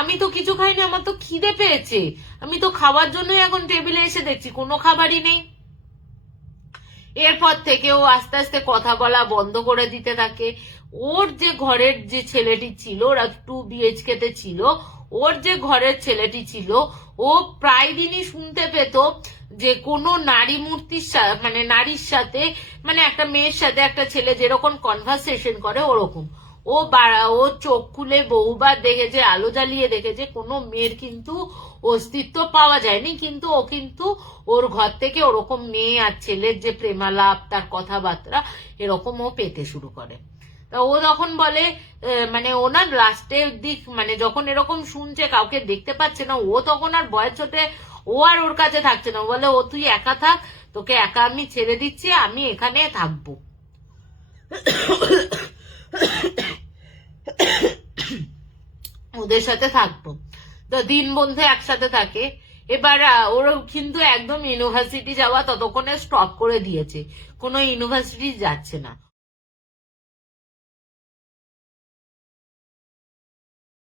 আমি তো কিছু খাইনি, আমার তো খিদে পেয়েছে। আমি তো খাবার জন্যই এখন টেবিলে এসে দেখছি, কোনো খাবারই নেই। এরপর থেকে ও আস্তে আস্তে কথা বলা বন্ধ করে দিতে থাকে। ওর যে ঘরের যে ছেলেটি ছিল, ওরা টু বিএইচকে তে ছিল, ওর যে ঘরের ছেলেটি ছিল, ও প্রায় দিনই শুনতে পেত যে কোনো নারী মূর্তির মানে নারীর সাথে মানে একটা মেয়ের সাথে একটা ছেলে যেরকম কনভারসেশন করে ওরকম। ও ও চোখ খুলে বহুবার দেখেছে, আলো জ্বালিয়ে দেখেছে, কোনো মেয়ের কিন্তু অস্তিত্ব পাওয়া যায়নি, কিন্তু ও কিন্তু ওর ঘর থেকে ওরকম মেয়ে আর ছেলের যে প্রেমালাপ, তার কথাবার্তা, এরকম ও পেতে শুরু করে। তা ও তখন বলে মানে ওনার লাস্টের দিক মানে যখন এরকম শুনছে, কাউকে দেখতে পাচ্ছে না, ও তখন আর বয়স ছোটে ও আর ওর কাছে থাকছে না। বলে, ও, তুই একা থাক, তোকে একা আমি ছেড়ে দিচ্ছি, আমি এখানে থাকব। ওদের সাথে থাকব। তো দিন বন্ধু একসাথে থাকে। এবার ওরা কিন্তু একদম ইউনিভার্সিটি যাওয়া ততক্ষণে স্টপ করে দিয়েছে। কোনো ইউনিভার্সিটি যাচ্ছে না।